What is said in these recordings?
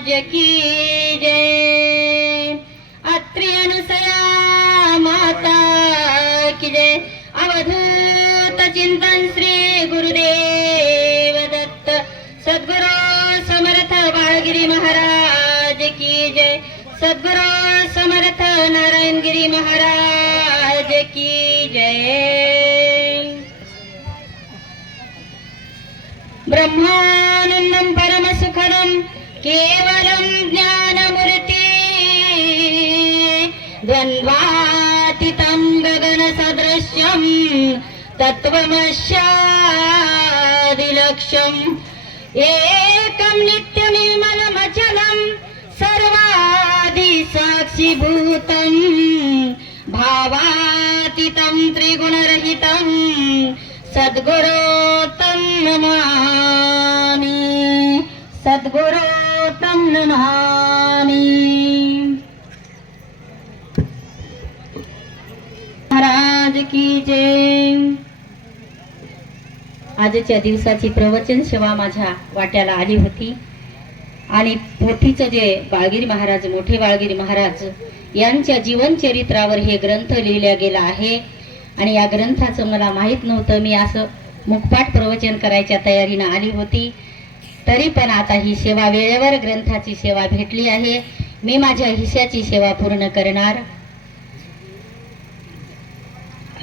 महाराज की जय। अत्रि अनुसया माता की जय। अवधूत चिंतन श्री गुरुदेव दत्त। सद्गुरु समर्थ बाळगिरी महाराज की जय। सद्गुरु समर्थ नारायणगिरी महाराज की जय। ब्रह्मानन्दं परमसुखदं केवलं ज्ञानमूर्ति. द्वन्वातितं गगनसदृश्यं तत्त्वमस्यादिलक्ष्यम् एकं नित्यनिर्मलमचलं सर्वादिसाक्षिभूतं. भावातितं त्रिगुणरहितं सद्गुरोत्तं नमामि. सद्गुरो महाराज की जय। आजच्या दिवसाची प्रवचन सेवा माझ्या वाट्याला आली होती. आणि पोथीचं जे बाळगिरी महाराज मोठे बाळगिरी महाराज यांच्या जीवनचरित्रावर हे ग्रंथ लिहिला गेला आहे. आणि या ग्रंथाचं मला माहीत नव्हतं. मी असं मुखपाठ प्रवचन करायच्या तयारीनं आली होती. तरी पण आता ही सेवा वेळेवर ग्रंथाची सेवा भेटली आहे. मी माझ्या हिश्याची सेवा पूर्ण करणार.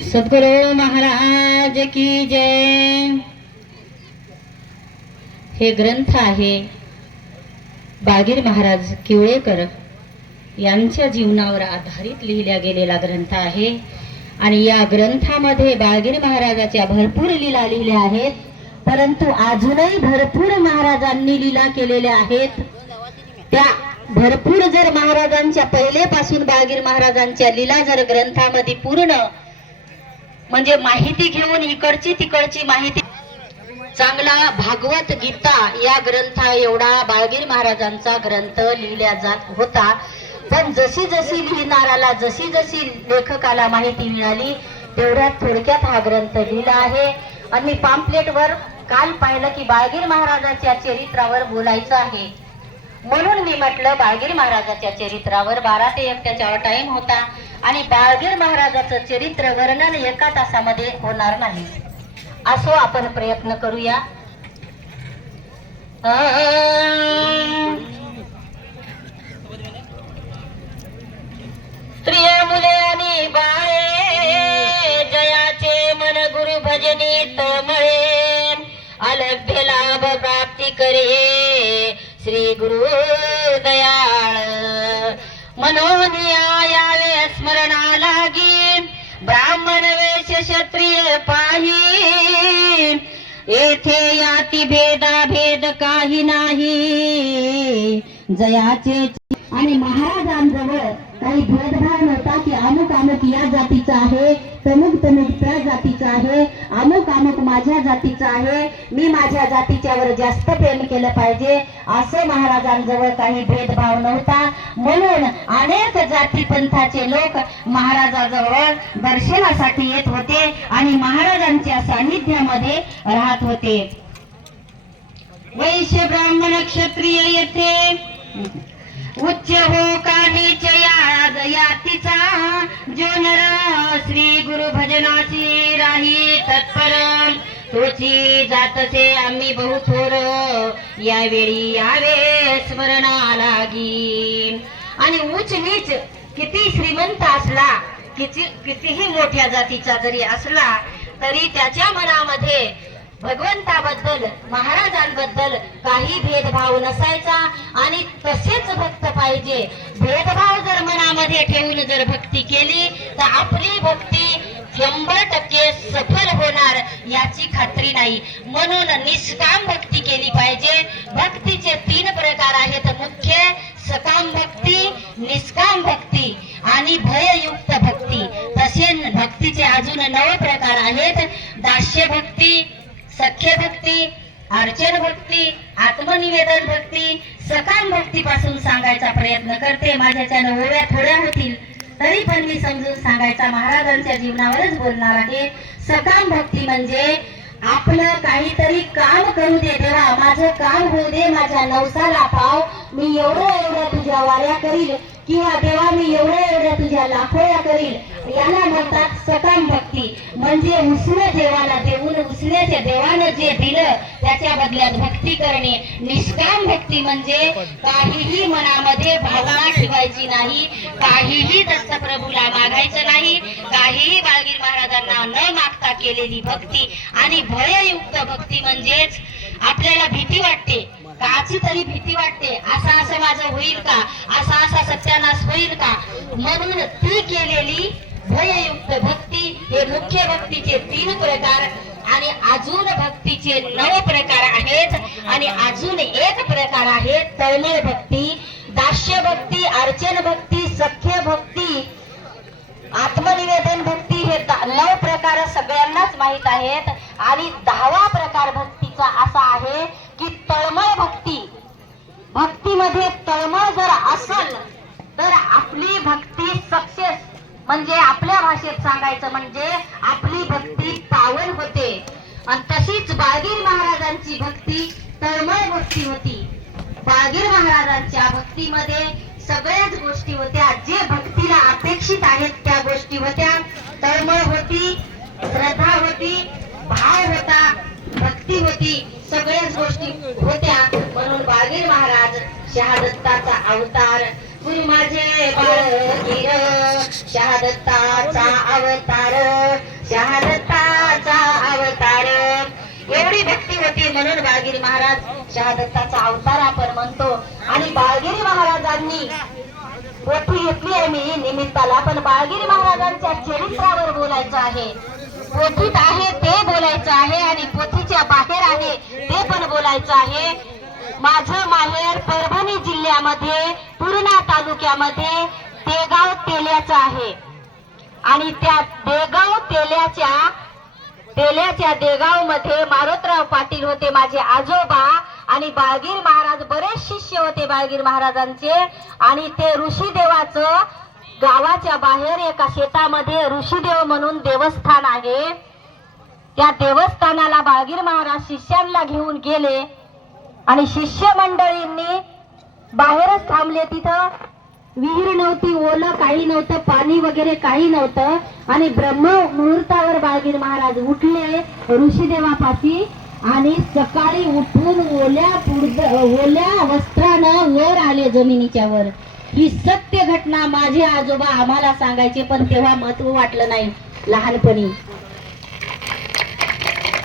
सद्गुरु महाराज की जय. हे ग्रंथ आहे बागीर महाराज किवळेकर यांच्या जीवनावर आधारित लिहिल्या गेलेला ग्रंथ आहे. आणि या ग्रंथामध्ये बागीर महाराजाच्या भरपूर लीला लिहिल्या आहेत. परंतु अजूनही भरपूर महाराजांनी लीला केलेल्या आहेत. त्या भरपूर जर महाराजांच्या पहिलेपासून बागीर महाराजांच्या लीला जर ग्रंथामध्ये पूर्ण म्हणजे माहिती घेऊन इकडची तिकडची माहिती चांगला भागवत गीता या ग्रंथा एवढा बाळगीर महाराजांचा ग्रंथ लिहिल्या जात होता. पण जशी जशी लिहिणाराला जशी जशी लेखकाला माहिती मिळाली तेवढ्यात थोडक्यात हा ग्रंथ लिहिला आहे. आणि मी वर काल पाहिलं की बाळगीर महाराजाच्या चरित्रावर बोलायचं आहे. म्हणून मी म्हटलं बाळगीर महाराजाच्या चरित्रावर बारा ते एक त्याच्यावर टाइम होता आणि बाळगीर महाराजाचं चरित्र वर्णन एका तासामध्ये होणार नाही. असो आपण प्रयत्न करूया. प्रिय मुले आणि बाळे करे। श्री गुरु दयाळ। मनोनिया यावे स्मरणा लागी ब्राह्मण वेश क्षत्रिय पाही येथे याती भेदा भेद काही नाही। जयाचे आणि महाराजांजवळ आणि भेदभाव नव्हता की अमुक अमुक या जातीचा आहे तमुक तमुक त्या जातीचा आहे अमुक अमुक माझ्या जातीचा आहे मी माझ्या जातीच्यावर जास्त प्रेम केलं पाहिजे असं महाराजांजवळ काही भेदभाव नव्हता. म्हणून अनेक जाती पंथाचे लोक महाराजाजवळ दर्शनासाठी येत होते आणि महाराजांच्या सानिध्यामध्ये राहत होते. वैश्य ब्राह्मण क्षत्रिय येथे उच्च हो का नीच या यातीचा? जो नर श्री गुरु भजनाची राही तत्पर. तोची जातसे आम्ही बहु थोर. यावेळी यावे स्मरणा लागी आणि उच्च नीच किती श्रीमंत असला किती कितीही मोठ्या जातीचा जरी असला तरी त्याच्या मनामध्ये भगवंताबद्दल महाराजांबद्दल काही भेदभाव नसायचा आणि तसेच भक्त पाहिजे. भेदभाव जर मनामध्ये ठेवून जर भक्ती केली तर आपली भक्ती शंभर टक्के सफल होणार याची खात्री नाही. म्हणून निष्काम भक्ती केली पाहिजे. भक्तीचे तीन प्रकार आहेत. मुख्य सकाम भक्ती निष्काम भक्ती आणि भययुक्त भक्ती. तसे भक्तीचे अजून नऊ प्रकार आहेत. दास्य भक्ती सख्य भक्ती अर्चन भक्ती आत्मनिवेदन भक्ती सकाम भक्ती पासून सांगायचा प्रयत्न करते. माझ्याच्यानं ओव्या थोड्या होतील तरी पण मी समजून सांगायचा महाराजांच्या जीवनावरच बोलणार आहे. सकाम भक्ती म्हणजे आपलं काहीतरी काम करू दे देवा माझं काम होऊ दे माझ्या नवसाला पाव. मी एवढं एवढं तुझ्या वाऱ्या करील किंवा देवा मी एवढ्या एवढ्या तुझ्या लाखोया करील याला म्हणतात सकाम भक्ती. म्हणजे उसणं देवाला देऊन उसण्याच्या देवानं जे दिलं त्याच्या बदल्यात भक्ती करणे. निष्काम भक्ती म्हणजे काहीही मनामध्ये भावना ठेवायची नाही. काहीही दत्तप्रभूला मागायचं नाही. काहीही बाळगीर महाराजांना न मागता केलेली भक्ती आणि भययुक्त भक्ती म्हणजेच आपल्याला भीती वाटते. काची तरी भीती वाटते. असं असं माझं होईल का? असा असा सत्यानाश होईल का? म्हणून ती केलेली भययुक्त भक्ती हे मुख्य भक्तीचे तीन प्रकार आणि अजून भक्तीचे नऊ प्रकार आहेत. आणि अजून एक प्रकार आहे तळमळ भक्ती दास्य भक्ती अर्चन भक्ती सख्य भक्ती आत्मनिवेदन भक्ती हे नऊ प्रकार सगळ्यांनाच माहीत आहेत. आणि दहावा प्रकार भक्ती असा आहे की तळमळ भक्ती भक्तीमध्ये तळमळ जर असल तर आपली भक्ती सक्सेस म्हणजे आपल्या भाषेत सांगायचं म्हणजे आपली भक्ती पावन होते. आणि तशीच बाळगीर महाराजांची भक्ती तळमळ भक्ती होती. बाळगीर महाराजांच्या भक्तीमध्ये सगळ्याच गोष्टी होत्या. जे भक्तीला अपेक्षित आहेत त्या गोष्टी होत्या. तळमळ होती श्रद्धा होती भाव होता भक्ती होती. सगळ्याच गोष्टी होत्या. म्हणून बाळगीर महाराज शहादत्ताचा अवतार. गुरु माझे बाळगीर शहादत्ताचा अवतार. शहादत्ताचा अवतार. एवढी भक्ती होती म्हणून बाळगिरी महाराज. शहादत्ताचा अवतार आपण म्हणतो. आणि बाळगिरी महाराजांनी पोथी घेतली आहे मी निमित्ताला पण बाळगिरी महाराजांच्या चरित्रावर बोलायचं आहे. पोथीत आहे ते बोलायचं आहे आणि पोथीच्या बाहेर आहे ते पण बोलायचं आहे. माझं माहेर परभणी जिल्ह्यामध्ये पूर्णा तालुक्यामध्ये देगाव तेल्याचं आहे. आणि त्या देगाव तेल्याच्या तेल्याच्या देगावमध्ये मारोतराव पाटील होते माझे आजोबा आणि बाळगीर महाराज बरेच शिष्य होते बाळगीर महाराजांचे. आणि ते ऋषीदेवाचं गावाच्या बाहेर एका शेतामध्ये ऋषीदेव म्हणून देवस्थान आहे. त्या देवस्थानाला बाळगीर महाराज शिष्यांना घेऊन गेले. आणि शिष्य मंडळींनी बाहेरच थांबले तिथं. विहीर नव्हती ओलं काही नव्हतं पाणी वगैरे काही नव्हतं. आणि ब्रह्म मुहूर्तावर बाळगीर महाराज उठले ऋषीदेवापाशी आणि सकाळी उठून ओल्या पुढ ओल्या वस्त्रानं वर आले जमिनीच्या वर. ही सत्य घटना माझे आजोबा आम्हाला सांगायचे पण तेव्हा महत्त्व वाटलं नाही लहानपणी.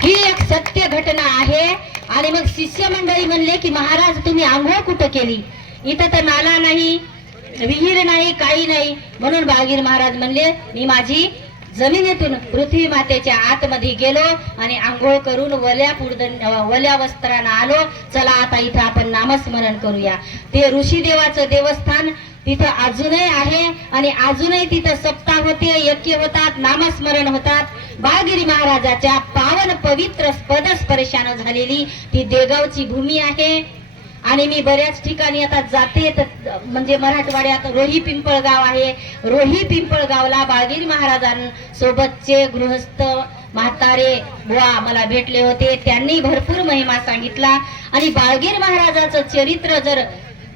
ही एक सत्य घटना आहे. आणि मग शिष्य मंडळी म्हणले की महाराज तुम्ही आंघोळ कुठं केली? इथं तर नाला नाही विहीर नाही काही नाही. म्हणून बागीर महाराज म्हणले मी माझी जमिनीतून पृथ्वी मातेच्या आतमध्ये गेलो आणि आंघोळ करून वल्या पुडदन वल्या वस्त्रानं आलो. चला आता इथं आपण नामस्मरण करूया. ते ऋषीदेवाचं देवस्थान तिथं अजूनही आहे आणि अजूनही तिथं सप्ताह होते यज्ञ होतात नामस्मरण होतात. बाळगिरी महाराजाच्या पावन पवित्र पदस्पर्शानं झालेली ती देगावची भूमी आहे. आणि मी बऱ्याच ठिकाणी आता जाते तर म्हणजे मराठवाड्यात रोही पिंपळगाव आहे. रोही पिंपळगावला बाळगीर महाराजांसोबतचे गृहस्थ म्हातारे बुवा मला भेटले होते. त्यांनी भरपूर महिमा सांगितला. आणि बाळगीर महाराजाचं चरित्र जर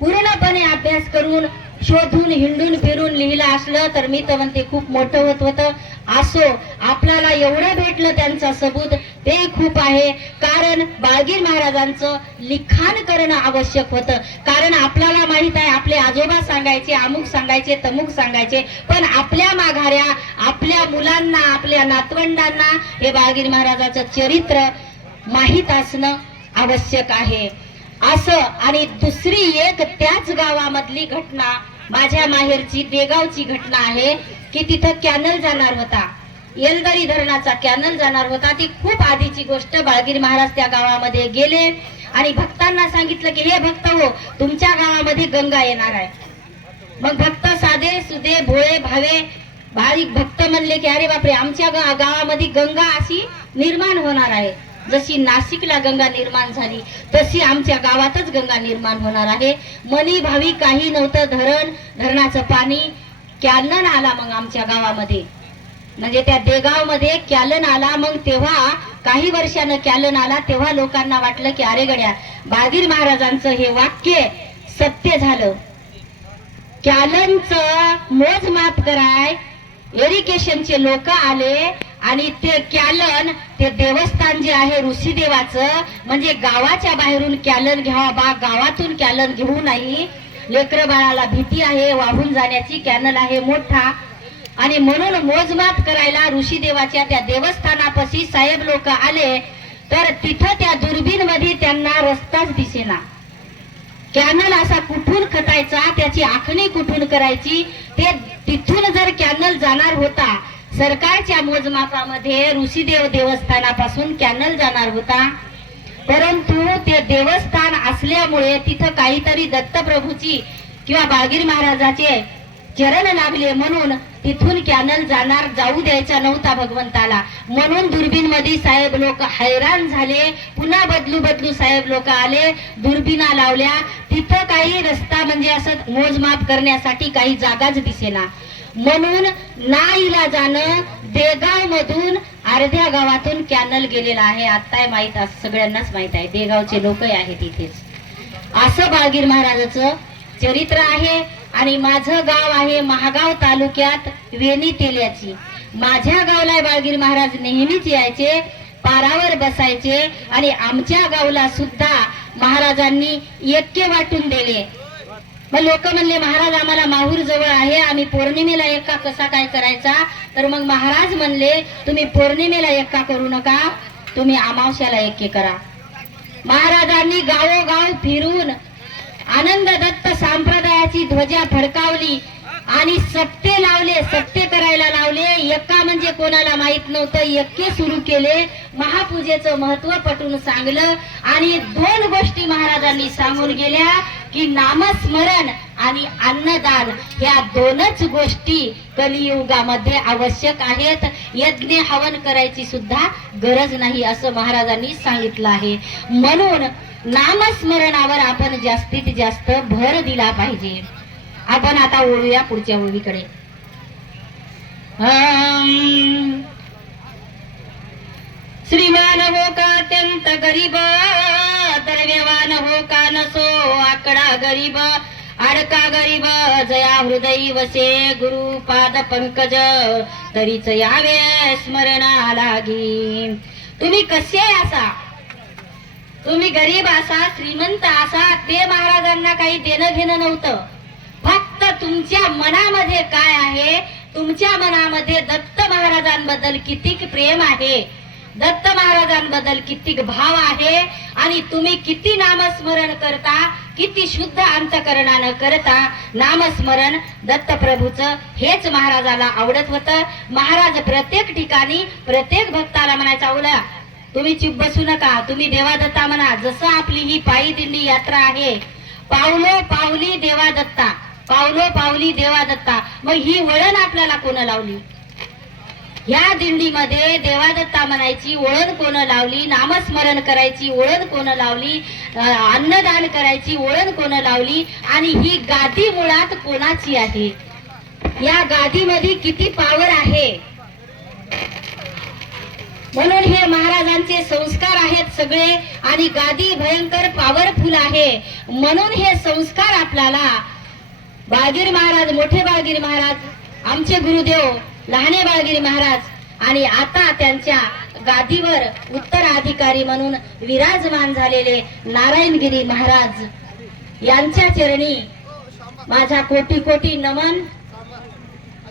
पूर्णपणे अभ्यास करून शोधून हिंडून फिरून लिहिलं असलं तर मी तर म्हणते खूप मोठं होत होतं. असो आपल्याला एवढं भेटलं त्यांचा सबूत ते खूप आहे. कारण बाळगीर महाराजांचं लिखाण करणं आवश्यक होतं. कारण आपल्याला माहीत आहे आपले आजोबा सांगायचे अमुक सांगायचे तमुक सांगायचे. पण आपल्या माघाऱ्या आपल्या मुलांना आपल्या नातवंडांना हे बाळगीर महाराजाचं चरित्र माहीत असणं आवश्यक आहे. असं आणि दुसरी एक त्याच गावामधली घटना माझ्या माहेरची देगावची घटना आहे की तिथं कॅनल जाणार होता. येलदरी धरणाचा कॅनल जाणार होता. ती खूप आधीची गोष्ट बाळगीर महाराज त्या गावामध्ये गेले आणि भक्तांना सांगितलं की हे भक्त हो तुमच्या गावामध्ये गंगा येणार आहे. मग भक्त साधे सुधे भोळे भावे भाविक भक्त म्हणले की अरे बापरे आमच्या गा- गावामध्ये गंगा अशी निर्माण होणार आहे. जशी नाशिकला गंगा निर्माण झाली तशी आमच्या गावातच गंगा निर्माण होणार आहे. मनी भावी काही नव्हतं धरण धरणाचं पाणी कॅलन आला मग आमच्या गावामध्ये. म्हणजे त्या देगावमध्ये कॅलन आला मग तेव्हा काही वर्षानं कॅलन आला तेव्हा लोकांना वाटलं की अरे गड्या बागीर महाराजांचं हे वाक्य सत्य झालं. कॅलनचं मोजमाप कराय एरिकेशनचे लोक आले आणि ते कॅलन ते देवस्थान जे आहे ऋषी देवाचं म्हणजे गावाच्या बाहेरून कॅलन घ्यावा बा गावातून कॅलन घेऊ नाही. लेकर बाळाला भीती आहे वाहून जाण्याची कॅनल आहे मोठा. आणि म्हणून मोजमाप करायला ऋषी देवाच्या त्या देवस्थानापाशी साहेब लोक आले तर तिथं त्या दुर्बीन मध्ये त्यांना रस्ताच दिसेना. कॅनल असा कुठून खतायचा त्याची आखणी कुठून करायची ते तिथून जर कॅनल जाणार होता सरकारच्या मोजमापामध्ये ऋषीदेव देवस्थानापासून कॅनल जाणार होता. परंतु ते देवस्थान असल्यामुळे तिथं काहीतरी दत्तप्रभूची किंवा बागीर महाराजाचे चरण लागले म्हणून तिथून कॅनल जाणार जाऊ द्यायचा नव्हता भगवंताला. म्हणून दुर्बीन मध्ये साहेब लोक हैराण झाले. पुन्हा बदलू बदलू साहेब लोक आले दुर्बिना लावल्या. तिथं काही रस्ता म्हणजे असं मोजमाप करण्यासाठी काही जागाच दिसेना. म्हणून ना जाणं देगाव मधून अर्ध्या गावातून कॅनल गेलेला आहे. आत्ताय माहीत सगळ्यांनाच माहीत आहे. देगावचे लोकही आहेत इथेच. असं बाळगीर महाराजाचं चरित्र आहे आणि माझं गाव आहे महागाव तालुक्यात वेणी तेल्याची. माझ्या गावला बाळगीर महाराज नेहमीच यायचे पारावर बसायचे आणि आमच्या गावला सुद्धा महाराजांनी यक्य वाटून दिले. मग लोक म्हणले महाराज आम्हाला माहूर जवळ आहे आम्ही पौर्णिमेला एका कसा काय करायचा? तर मग महाराज म्हणले तुम्ही पौर्णिमेला एका करू नका तुम्ही अमावस्याला एके करा. महाराजांनी गावोगाव फिरून आनंद दत्त संप्रदायाची ध्वजा फडकावली. आणि सट्टे लावले सट्टे करायला लावले. एका म्हणजे कोणाला माहीत नव्हतं यक्के सुरू केले. महापूजेचं महत्त्व पटून सांगलं. आणि दोन गोष्टी महाराजांनी सांगून गेल्या की नामस्मरण आणि अन्नदान या दोनच गोष्टी कलियुगामध्ये आवश्यक आहेत. यज्ञ हवन करायची सुद्धा गरज नाही असं महाराजांनी सांगितलं आहे. म्हणून नामस्मरणावर आपण जास्तीत जास्त भर दिला पाहिजे. आपण आता ओळूया पुढच्या ओळीकडे. श्रीमान हो का अत्यंत गरीब? द्रव्यवान हो का नसो आकडा गरीब? आडका गरीब जया हृदयी वसे गुरु पाद पंकज तरीच यावे स्मरणा लागी तुम्ही कसे असा? तुम्ही गरीब असा श्रीमंत असा ते महाराजांना काही देणं घेणं नव्हतं. फक्त तुमच्या मनामध्ये काय आहे? तुमच्या मनामध्ये दत्त महाराजांबद्दल कितीक प्रेम आहे? दत्त महाराजांबद्दल कितीक भाव आहे? आणि तुम्ही किती नामस्मरण करता? किती शुद्ध अंतकरणानं करता? नामस्मरण दत्त प्रभूच हेच महाराजाला आवडत होतं. महाराज प्रत्येक ठिकाणी प्रत्येक भक्ताला म्हणायचा उला तुम्ही चुप बसू नका. तुम्ही देवादत्ता म्हणा. जसं आपली ही पायी दिंडी यात्रा आहे पावलो पावली देवादत्ता. पावलो पावली देवादत्ता. मग ही वळण आपल्याला कोण लावली? ह्या दिंडीमध्ये देवादत्ता म्हणायची ओळण कोण लावली? नामस्मरण करायची ओळख कोण लावली? अन्नदान करायची ओळख कोण लावली? आणि ही गादी मुळात कोणाची आहे? या गादीमध्ये किती पावर आहे? म्हणून हे महाराजांचे संस्कार आहेत सगळे आणि गादी भयंकर पॉवरफुल आहे. म्हणून हे संस्कार आपल्याला बाळगीर महाराज मोठे बाळगीर महाराज आमचे गुरुदेव लहाने बाळगीर महाराज आणि आता त्यांच्या गादीवर उत्तराधिकारी म्हणून विराजमान झालेले नारायणगिरी महाराज यांच्या चरणी माझा कोटी कोटी नमन